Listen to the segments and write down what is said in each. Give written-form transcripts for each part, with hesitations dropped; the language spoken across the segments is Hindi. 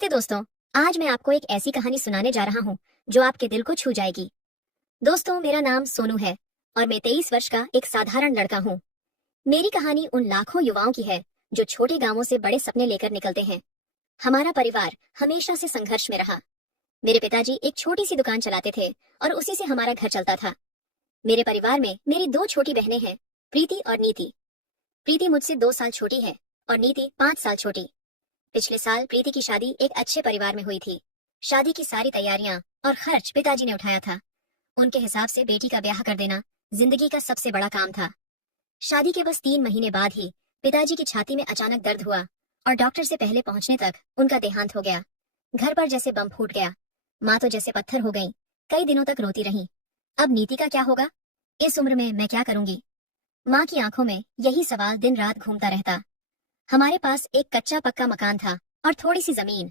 नमस्ते दोस्तों। आज मैं आपको एक ऐसी कहानी सुनाने जा रहा हूँ जो आपके दिल को छू जाएगी। दोस्तों, मेरा नाम सोनू है और मैं 23 वर्ष का एक साधारण लड़का हूँ। मेरी कहानी उन लाखों युवाओं की है जो छोटे गांवों से बड़े सपने लेकर निकलते हैं। हमारा परिवार हमेशा से संघर्ष में रहा। मेरे पिताजी एक छोटी सी दुकान चलाते थे और उसी से हमारा घर चलता था। मेरे परिवार में मेरी दो छोटी बहनें हैं, प्रीति और नीति। प्रीति मुझसे 2 साल छोटी है और नीति 5 साल छोटी। पिछले साल प्रीति की शादी एक अच्छे परिवार में हुई थी। शादी की सारी तैयारियां और खर्च पिताजी ने उठाया था। उनके हिसाब से बेटी का ब्याह कर देना जिंदगी का सबसे बड़ा काम था। शादी के बस 3 महीने बाद ही पिताजी की छाती में अचानक दर्द हुआ और डॉक्टर से पहले पहुंचने तक उनका देहांत हो गया। घर पर जैसे बम फूट गया। माँ तो जैसे पत्थर हो गई। कई दिनों तक रोती रही। अब नीति का क्या होगा? इस उम्र में मैं क्या करूंगी? माँ की आंखों में यही सवाल दिन रात घूमता रहता। हमारे पास एक कच्चा पक्का मकान था और थोड़ी सी जमीन।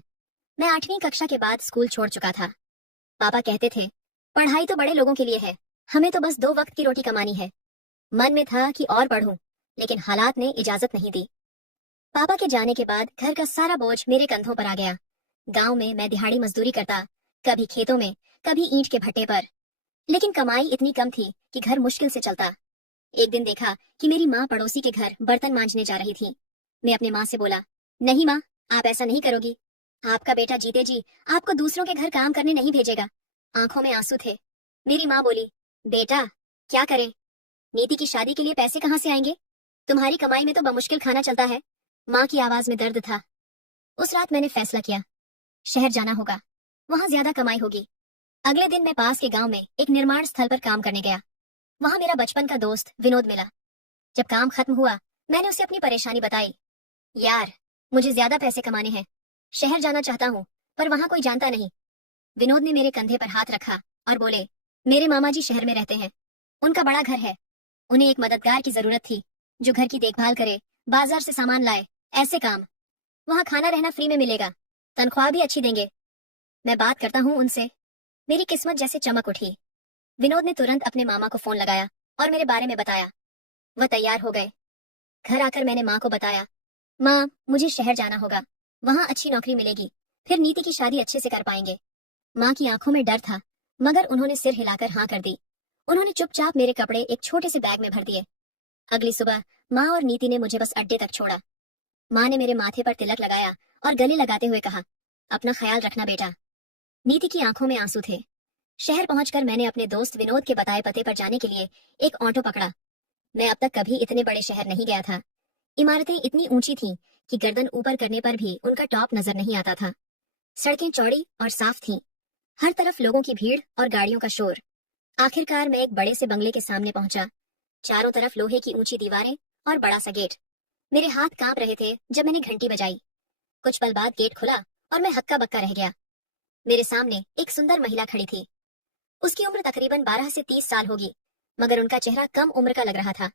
मैं 8वीं कक्षा के बाद स्कूल छोड़ चुका था। पापा कहते थे, पढ़ाई तो बड़े लोगों के लिए है, हमें तो बस 2 वक्त की रोटी कमानी है। मन में था कि और पढ़ूं, लेकिन हालात ने इजाजत नहीं दी। पापा के जाने के बाद घर का सारा बोझ मेरे कंधों पर आ गया। गांव में मैं दिहाड़ी मजदूरी करता, कभी खेतों में, कभी ईंट के भट्टे पर। लेकिन कमाई इतनी कम थी कि घर मुश्किल से चलता। एक दिन देखा कि मेरी माँ पड़ोसी के घर बर्तन मांजने जा रही थी। मैं अपने माँ से बोला, नहीं माँ, आप ऐसा नहीं करोगी। आपका बेटा जीते जी आपको दूसरों के घर काम करने नहीं भेजेगा। आंखों में आंसू थे। मेरी माँ बोली, बेटा क्या करें? नीति की शादी के लिए पैसे कहाँ से आएंगे? तुम्हारी कमाई में तो बमुश्किल खाना चलता है। माँ की आवाज में दर्द था। उस रात मैंने फैसला किया, शहर जाना होगा, वहां ज्यादा कमाई होगी। अगले दिन मैं पास के गांव में एक निर्माण स्थल पर काम करने गया। वहां मेरा बचपन का दोस्त विनोद मिला। जब काम खत्म हुआ, मैंने उसे अपनी परेशानी बताई। यार, मुझे ज्यादा पैसे कमाने हैं, शहर जाना चाहता हूँ, पर वहां कोई जानता नहीं। विनोद ने मेरे कंधे पर हाथ रखा और बोले, मेरे मामा जी शहर में रहते हैं, उनका बड़ा घर है। उन्हें एक मददगार की जरूरत थी जो घर की देखभाल करे, बाजार से सामान लाए, ऐसे काम। वहां खाना रहना फ्री में मिलेगा, तनख्वाह भी अच्छी देंगे। मैं बात करता हूँ उनसे। मेरी किस्मत जैसे चमक उठी। विनोद ने तुरंत अपने मामा को फोन लगाया और मेरे बारे में बताया। वह तैयार हो गए। घर आकर मैंने माँ को बताया, माँ, मुझे शहर जाना होगा, वहां अच्छी नौकरी मिलेगी, फिर नीति की शादी अच्छे से कर पाएंगे। माँ की आंखों में डर था, मगर उन्होंने सिर हिलाकर हाँ कर दी। उन्होंने चुपचाप मेरे कपड़े एक छोटे से बैग में भर दिए। अगली सुबह माँ और नीति ने मुझे बस अड्डे तक छोड़ा। माँ ने मेरे माथे पर तिलक लगाया और गले लगाते हुए कहा, अपना ख्याल रखना बेटा। नीति की आंखों में आंसू थे। शहर पहुंचकर मैंने अपने दोस्त विनोद के बताए पते पर जाने के लिए एक ऑटो पकड़ा। मैं अब तक कभी इतने बड़े शहर नहीं गया था। इमारतें इतनी ऊंची थीं कि गर्दन ऊपर करने पर भी उनका टॉप नजर नहीं आता था। सड़कें चौड़ी और साफ थीं। हर तरफ लोगों की भीड़ और गाड़ियों का शोर। आखिरकार मैं एक बड़े से बंगले के सामने पहुंचा। चारों तरफ लोहे की ऊंची दीवारें और बड़ा सा गेट। मेरे हाथ कांप रहे थे जब मैंने घंटी बजाई। कुछ पल बाद गेट खुला और मैं हक्का बक्का रह गया। मेरे सामने एक सुंदर महिला खड़ी थी। उसकी उम्र तकरीबन 12 से 30 साल होगी, मगर उनका चेहरा कम उम्र का लग रहा था।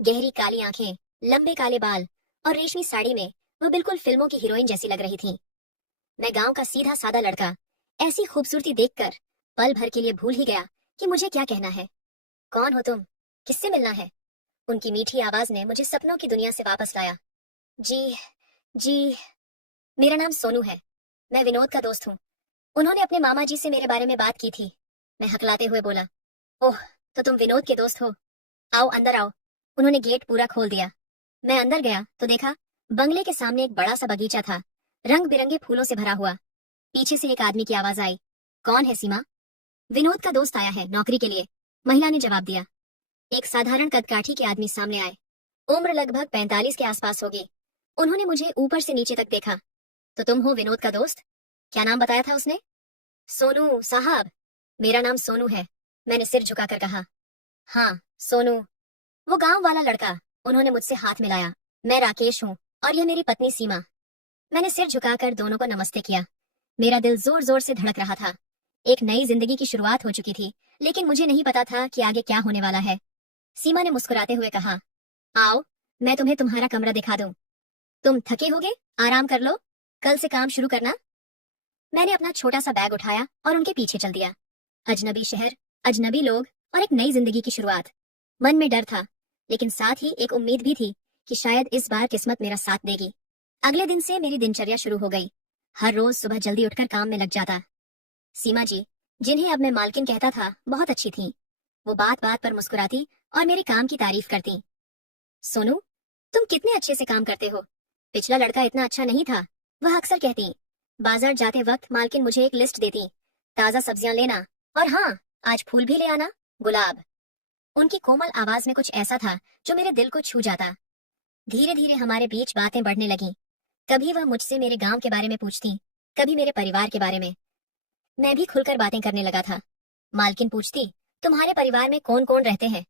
गहरी काली आंखें, लंबे काले बाल और रेशमी साड़ी में वो बिल्कुल फिल्मों की हीरोइन जैसी लग रही थी। मैं गांव का सीधा सादा लड़का ऐसी खूबसूरती देखकर पल भर के लिए भूल ही गया कि मुझे क्या कहना है। कौन हो तुम? किससे मिलना है? उनकी मीठी आवाज ने मुझे सपनों की दुनिया से वापस लाया। जी जी, मेरा नाम सोनू है। मैं विनोद का दोस्त हूँ। उन्होंने अपने मामा जी से मेरे बारे में बात की थी। मैं हकलाते हुए बोला, ओह, तो तुम विनोद के दोस्त हो। आओ अंदर आओ। उन्होंने गेट पूरा खोल दिया। मैं अंदर गया तो देखा बंगले के सामने एक बड़ा सा बगीचा था, रंग बिरंगे फूलों से भरा हुआ। पीछे से एक आदमी की आवाज आई, कौन है सीमा? विनोद का दोस्त आया है नौकरी के लिए, महिला ने जवाब दिया। एक साधारण कदकाठी के आदमी सामने आए। उम्र लगभग 45 के आसपास होगी। उन्होंने मुझे ऊपर से नीचे तक देखा। तो तुम हो विनोद का दोस्त? क्या नाम बताया था उसने? सोनू साहब। मेरा नाम सोनू है, मैंने सिर झुकाकर कहा। हाँ, सोनू, वो गांव वाला लड़का। उन्होंने मुझसे हाथ मिलाया। मैं राकेश हूँ और यह मेरी पत्नी सीमा। मैंने सिर झुकाकर दोनों को नमस्ते किया। मेरा दिल जोर जोर से धड़क रहा था। एक नई जिंदगी की शुरुआत हो चुकी थी, लेकिन मुझे नहीं पता था कि आगे क्या होने वाला है। सीमा ने मुस्कुराते हुए कहा, आओ, मैं तुम्हें तुम्हारा कमरा दिखा दूं। तुम थके होगे, आराम कर लो, कल से काम शुरू करना। मैंने अपना छोटा सा बैग उठाया और उनके पीछे चल दिया। अजनबी शहर, अजनबी लोग और एक नई जिंदगी की शुरुआत। मन में डर था, लेकिन साथ ही एक उम्मीद भी थी कि शायद इस बार किस्मत मेरा साथ देगी। अगले दिन से मेरी दिनचर्या शुरू हो गई। हर रोज सुबह जल्दी उठकर काम में लग जाता। सीमा जी, जिन्हें अब मैं मालकिन कहता था, बहुत अच्छी थीं। वो बात बात पर मुस्कुराती और मेरे काम की तारीफ करती। सोनू, तुम कितने अच्छे से काम करते हो। पिछला लड़का इतना अच्छा नहीं था, वह अक्सर कहती। बाजार जाते वक्त मालकिन मुझे एक लिस्ट देती, ताजा सब्जियां लेना, और हाँ, आज फूल भी ले आना, गुलाब। उनकी कोमल आवाज में कुछ ऐसा था जो मेरे दिल को छू जाता। धीरे धीरे हमारे बीच बातें बढ़ने लगीं। कभी वह मुझसे मेरे गांव के बारे में पूछती, कभी मेरे परिवार के बारे में। मैं भी खुलकर बातें करने लगा था। मालकिन पूछती, तुम्हारे परिवार में कौन कौन रहते हैं?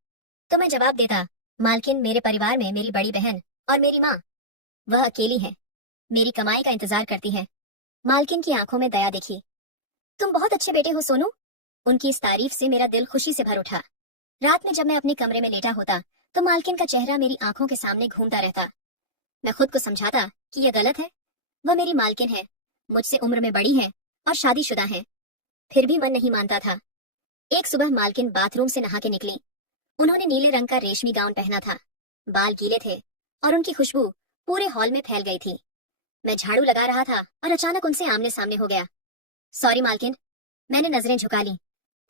तो मैं जवाब देता, मालकिन, मेरे परिवार में मेरी बड़ी बहन और मेरी माँ। वह अकेली है, मेरी कमाई का इंतजार करती है। मालकिन की आंखों में दया दिखी। तुम बहुत अच्छे बेटे हो सोनू। उनकी इस तारीफ से मेरा दिल खुशी से भर उठा। रात में जब मैं अपने कमरे में लेटा होता तो मालकिन का चेहरा मेरी आंखों के सामने घूमता रहता। मैं खुद को समझाता कि यह गलत है। वह मेरी मालकिन है, मुझसे उम्र में बड़ी है और शादीशुदा है। फिर भी मन नहीं मानता था। एक सुबह मालकिन बाथरूम से नहा के निकली। उन्होंने नीले रंग का रेशमी गाउन पहना था। बाल गीले थे और उनकी खुशबू पूरे हॉल में फैल गई थी। मैं झाड़ू लगा रहा था और अचानक उनसे आमने सामने हो गया। सॉरी मालकिन, मैंने नजरें झुका ली।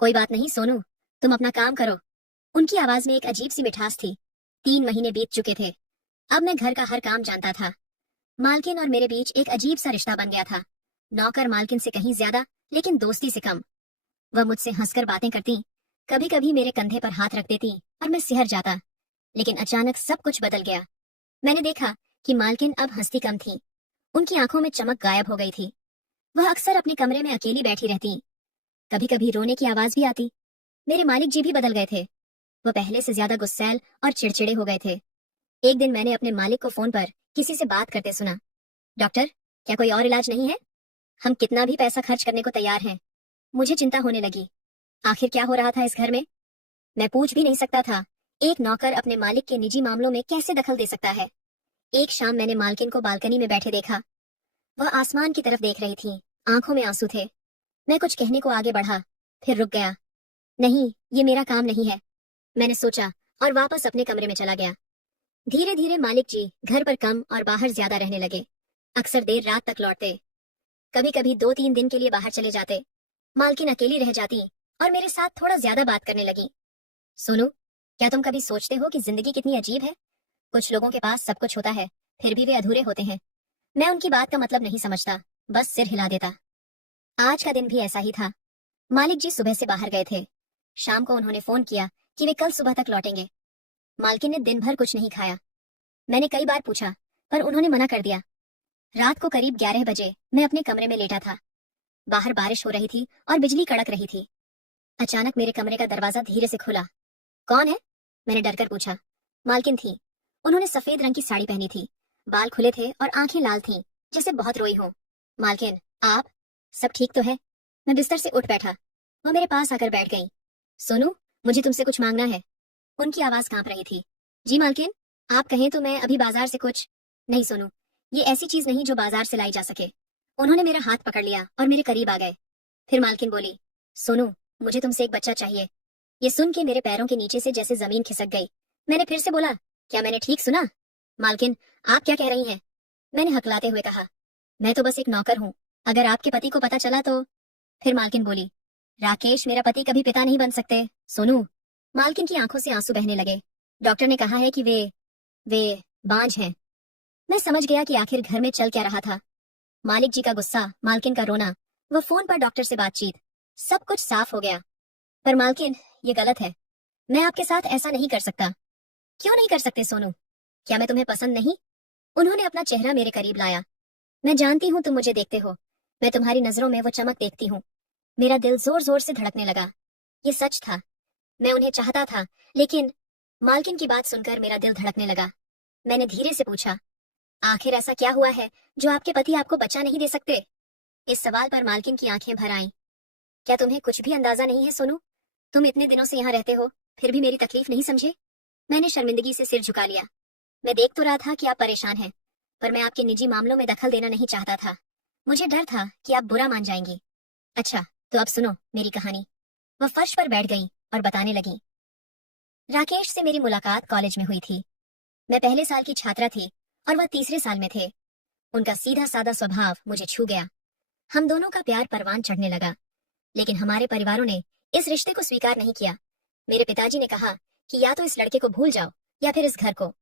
कोई बात नहीं सोनू, तुम अपना काम करो। उनकी आवाज में एक अजीब सी मिठास थी। 3 महीने बीत चुके थे। अब मैं घर का हर काम जानता था। मालकिन और मेरे बीच एक अजीब सा रिश्ता बन गया था। नौकर मालकिन से कहीं ज्यादा, लेकिन दोस्ती से कम। वह मुझसे हंसकर बातें करती, कभी कभी मेरे कंधे पर हाथ रख देती और मैं सिहर जाता। लेकिन अचानक सब कुछ बदल गया। मैंने देखा कि मालकिन अब हंसती कम थी। उनकी आंखों में चमक गायब हो गई थी। वह अक्सर अपने कमरे में अकेली बैठी रहती। कभी कभी रोने की आवाज भी आती। मेरे मालिक जी भी बदल गए थे। वह पहले से ज्यादा गुस्सैल और चिड़चिड़े हो गए थे। एक दिन मैंने अपने मालिक को फोन पर किसी से बात करते सुना। डॉक्टर, क्या कोई और इलाज नहीं है? हम कितना भी पैसा खर्च करने को तैयार हैं। मुझे चिंता होने लगी। आखिर क्या हो रहा था इस घर में? मैं पूछ भी नहीं सकता था। एक नौकर अपने मालिक के निजी मामलों में कैसे दखल दे सकता है? एक शाम मैंने मालकिन को बालकनी में बैठे देखा। वह आसमान की तरफ देख रही थी। आंखों में आंसू थे। मैं कुछ कहने को आगे बढ़ा, फिर रुक गया। नहीं, ये मेरा काम नहीं है, मैंने सोचा और वापस अपने कमरे में चला गया। धीरे धीरे मालिक जी घर पर कम और बाहर ज्यादा रहने लगे। अक्सर देर रात तक लौटते। कभी कभी 2-3 दिन के लिए बाहर चले जाते। मालकिन अकेली रह जाती और मेरे साथ थोड़ा ज्यादा बात करने लगी। सोनू, क्या तुम कभी सोचते हो कि जिंदगी कितनी अजीब है? कुछ लोगों के पास सब कुछ होता है, फिर भी वे अधूरे होते हैं। मैं उनकी बात का मतलब नहीं समझता, बस सिर हिला देता। आज का दिन भी ऐसा ही था। मालिक जी सुबह से बाहर गए थे। शाम को उन्होंने फोन किया कि वे कल सुबह तक लौटेंगे। मालकिन ने दिन भर कुछ नहीं खाया। मैंने कई बार पूछा, पर उन्होंने मना कर दिया। रात को करीब 11 बजे मैं अपने कमरे में लेटा था। बाहर बारिश हो रही थी और बिजली कड़क रही थी। अचानक मेरे कमरे का दरवाजा धीरे से खुला। कौन है? मैंने डरकर पूछा। मालकिन थी। उन्होंने सफेद रंग की साड़ी पहनी थी। बाल खुले थे और आंखें लाल थीं, जैसे बहुत रोई हो। मालकिन, आप? सब ठीक तो है? मैं बिस्तर से उठ बैठा। वो मेरे पास आकर बैठ गई। सोनू, मुझे तुमसे कुछ मांगना है। उनकी आवाज कांप रही थी। जी मालकिन, आप कहें तो मैं अभी बाजार से कुछ। नहीं सोनू, ये ऐसी चीज नहीं जो बाजार से लाई जा सके। उन्होंने मेरा हाथ पकड़ लिया और मेरे करीब आ गए। फिर मालकिन बोली, सोनू, मुझे तुमसे एक बच्चा चाहिए। ये सुन के मेरे पैरों के नीचे से जैसे जमीन खिसक गई। मैंने फिर से बोला, क्या मैंने ठीक सुना? मालकिन, आप क्या कह रही हैं? मैंने हकलाते हुए कहा, मैं तो बस एक नौकर हूँ। अगर आपके पति को पता चला तो? फिर मालकिन बोली, राकेश, मेरा पति कभी पिता नहीं बन सकते। सोनू। मालकिन की आंखों से आंसू बहने लगे। डॉक्टर ने कहा है कि वे बांझ हैं। मैं समझ गया कि आखिर घर में चल क्या रहा था। मालिक जी का गुस्सा, मालकिन का रोना, वो फोन पर डॉक्टर से बातचीत, सब कुछ साफ हो गया। पर मालकिन, ये गलत है। मैं आपके साथ ऐसा नहीं कर सकता। क्यों नहीं कर सकते सोनू? क्या मैं तुम्हें पसंद नहीं? उन्होंने अपना चेहरा मेरे करीब लाया। मैं जानती हूँ तुम मुझे देखते हो। मैं तुम्हारी नजरों में वो चमक देखती हूँ। मेरा दिल जोर जोर से धड़कने लगा। ये सच था। मैं उन्हें चाहता था, लेकिन मालकिन की बात सुनकर मेरा दिल धड़कने लगा। मैंने धीरे से पूछा, आखिर ऐसा क्या हुआ है जो आपके पति आपको बच्चा नहीं दे सकते? इस सवाल पर मालकिन की आंखें भर आईं। क्या तुम्हें कुछ भी अंदाजा नहीं है सोनू? तुम इतने दिनों से यहाँ रहते हो, फिर भी मेरी तकलीफ नहीं समझे? मैंने शर्मिंदगी से सिर झुका लिया। मैं देख तो रहा था कि आप परेशान हैं, पर मैं आपके निजी मामलों में दखल देना नहीं चाहता था। मुझे डर था कि आप बुरा मान जाएंगी। अच्छा, तो अब सुनो मेरी कहानी। वह फर्श पर बैठ गई और बताने लगी। राकेश से मेरी मुलाकात कॉलेज में हुई थी। मैं पहले साल की छात्रा थी और वह तीसरे साल में थे। उनका सीधा सादा स्वभाव मुझे छू गया। हम दोनों का प्यार परवान चढ़ने लगा, लेकिन हमारे परिवारों ने इस रिश्ते को स्वीकार नहीं किया। मेरे पिताजी ने कहा कि या तो इस लड़के को भूल जाओ या फिर इस घर को।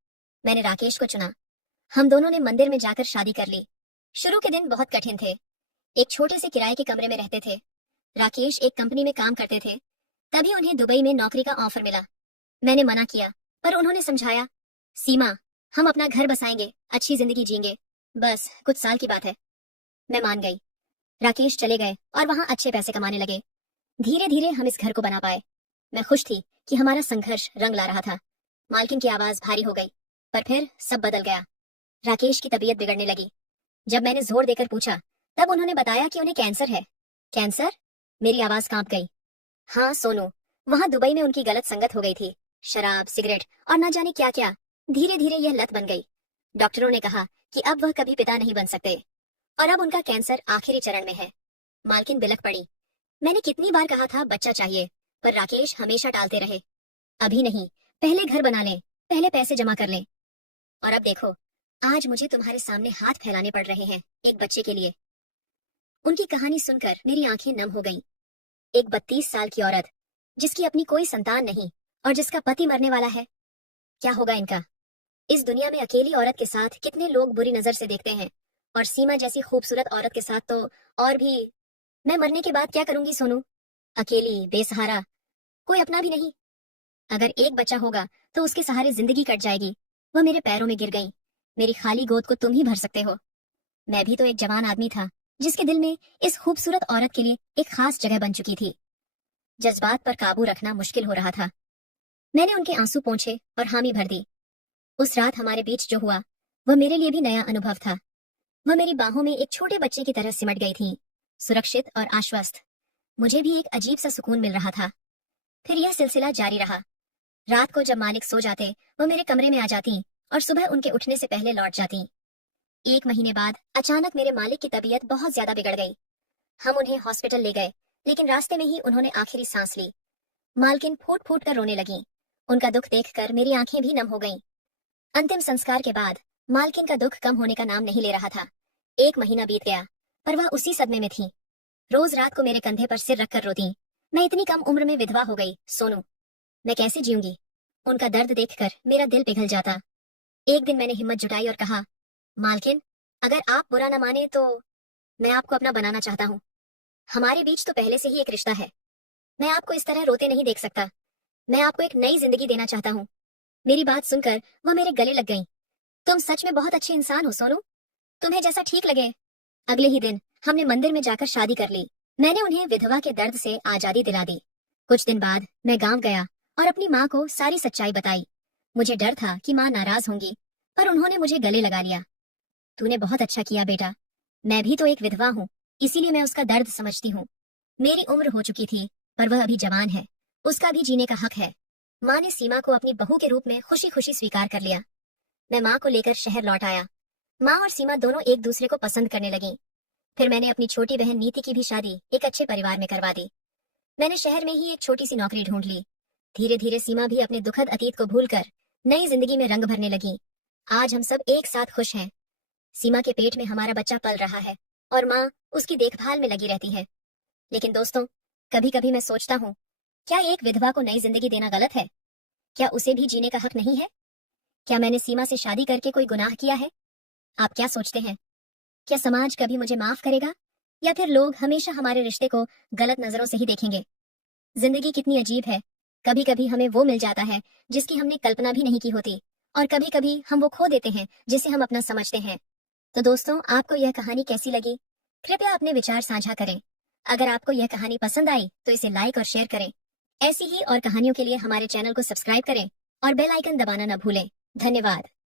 मैंने राकेश को चुना। हम दोनों ने मंदिर में जाकर शादी कर ली। शुरू के दिन बहुत कठिन थे। एक छोटे से किराए के कमरे में रहते थे। राकेश एक कंपनी में काम करते थे। तभी उन्हें दुबई में नौकरी का ऑफर मिला। मैंने मना किया, पर उन्होंने समझाया, सीमा, हम अपना घर बसाएंगे, अच्छी जिंदगी जीएंगे, बस कुछ साल की बात है। मैं मान गई। राकेश चले गए और वहां अच्छे पैसे कमाने लगे। धीरे धीरे हम इस घर को बना पाए। मैं खुश थी कि हमारा संघर्ष रंग ला रहा था। मालकिन की आवाज भारी हो गई, पर फिर सब बदल गया। राकेश की तबीयत बिगड़ने लगी। जब मैंने जोर देकर पूछा, तब उन्होंने बताया कि उन्हें कैंसर है। कैंसर? मेरी आवाज कांप गई। हाँ सोनू, वहां दुबई में उनकी गलत संगत हो गई थी। शराब, सिगरेट और न जाने क्या क्या। धीरे धीरे यह लत बन गई। डॉक्टरों ने कहा कि अब वह कभी पिता नहीं बन सकते और अब उनका कैंसर आखिरी चरण में है। मालकिन बिलख पड़ी। मैंने कितनी बार कहा था बच्चा चाहिए, पर राकेश हमेशा टालते रहे। अभी नहीं, पहले घर बना लें, पहले पैसे जमा कर लें। और अब देखो, आज मुझे तुम्हारे सामने हाथ फैलाने पड़ रहे हैं एक बच्चे के लिए। उनकी कहानी सुनकर मेरी आंखें नम हो गईं। एक 32 साल की औरत, जिसकी अपनी कोई संतान नहीं और जिसका पति मरने वाला है। क्या होगा इनका? इस दुनिया में अकेली औरत के साथ कितने लोग बुरी नजर से देखते हैं, और सीमा जैसी खूबसूरत औरत के साथ तो और भी। मैं मरने के बाद क्या करूंगी सोनू? अकेली, बेसहारा, कोई अपना भी नहीं। अगर एक बच्चा होगा तो उसके सहारे जिंदगी कट जाएगी। वह मेरे पैरों में गिर गई। मेरी खाली गोद को तुम ही भर सकते हो। मैं भी तो एक जवान आदमी था, जिसके दिल में इस खूबसूरत औरत के लिए एक खास जगह बन चुकी थी। जज्बात पर काबू रखना मुश्किल हो रहा था। मैंने उनके आंसू पोंछे और हामी भर दी। उस रात हमारे बीच जो हुआ, वह मेरे लिए भी नया अनुभव था। वह मेरी बाहों में एक छोटे बच्चे की तरह सिमट गई थी, सुरक्षित और आश्वस्त। मुझे भी एक अजीब सा सुकून मिल रहा था। फिर यह सिलसिला जारी रहा। रात को जब मालिक सो जाते, वह मेरे कमरे में आ जाती और सुबह उनके उठने से पहले लौट जाती। 1 महीने बाद अचानक मेरे मालिक की तबीयत बहुत ज्यादा बिगड़ गई। हम उन्हें हॉस्पिटल ले गए, लेकिन रास्ते में ही उन्होंने आखिरी सांस ली। मालकिन फूट फूट कर रोने लगी। उनका दुख देखकर मेरी आंखें भी नम हो गईं। अंतिम संस्कार के बाद मालकिन का दुख कम होने का नाम नहीं ले रहा था। 1 महीना बीत गया, पर वह उसी सदमे में थी। रोज रात को मेरे कंधे पर सिर रखकर रोती। मैं इतनी कम उम्र में विधवा हो गई सोनू, मैं कैसे जीऊंगी? उनका दर्द देखकर मेरा दिल पिघल जाता। एक दिन मैंने हिम्मत जुटाई और कहा, मालकिन, अगर आप बुरा न माने तो मैं आपको अपना बनाना चाहता हूँ। हमारे बीच तो पहले से ही एक रिश्ता है। मैं आपको इस तरह रोते नहीं देख सकता। मैं आपको एक नई जिंदगी देना चाहता हूँ। मेरी बात सुनकर वह मेरे गले लग गईं। तुम सच में बहुत अच्छे इंसान हो सोनू, तुम्हें जैसा ठीक लगे। अगले ही दिन हमने मंदिर में जाकर शादी कर ली। मैंने उन्हें विधवा के दर्द से आजादी दिला दी। कुछ दिन बाद मैं गांव गया और अपनी माँ को सारी सच्चाई बताई। मुझे डर था कि माँ नाराज होंगी, पर उन्होंने मुझे गले लगा लिया। तूने बहुत अच्छा किया बेटा, मैं भी तो एक विधवा हूँ, इसीलिए मैं उसका दर्द समझती हूँ। मेरी उम्र हो चुकी थी, पर वह अभी जवान है, उसका भी जीने का हक है। माँ ने सीमा को अपनी बहू के रूप में खुशी खुशी स्वीकार कर लिया। मैं माँ को लेकर शहर लौट आया। माँ और सीमा दोनों एक दूसरे को पसंद करने लगी। फिर मैंने अपनी छोटी बहन नीति की भी शादी एक अच्छे परिवार में करवा दी। मैंने शहर में ही एक छोटी सी नौकरी ढूंढ ली। धीरे धीरे सीमा भी अपने दुखद अतीत को भूलकर नई जिंदगी में रंग भरने लगी। आज हम सब एक साथ खुश हैं। सीमा के पेट में हमारा बच्चा पल रहा है और माँ उसकी देखभाल में लगी रहती है। लेकिन दोस्तों, कभी कभी मैं सोचता हूँ, क्या एक विधवा को नई जिंदगी देना गलत है? क्या उसे भी जीने का हक नहीं है? क्या मैंने सीमा से शादी करके कोई गुनाह किया है? आप क्या सोचते हैं? क्या समाज कभी मुझे माफ करेगा, या फिर लोग हमेशा हमारे रिश्ते को गलत नजरों से ही देखेंगे? जिंदगी कितनी अजीब है। कभी कभी हमें वो मिल जाता है जिसकी हमने कल्पना भी नहीं की होती, और कभी कभी हम वो खो देते हैं जिसे हम अपना समझते हैं। तो दोस्तों, आपको यह कहानी कैसी लगी? कृपया अपने विचार साझा करें। अगर आपको यह कहानी पसंद आई तो इसे लाइक और शेयर करें। ऐसी ही और कहानियों के लिए हमारे चैनल को सब्सक्राइब करें और बेल आइकन दबाना न भूलें। धन्यवाद।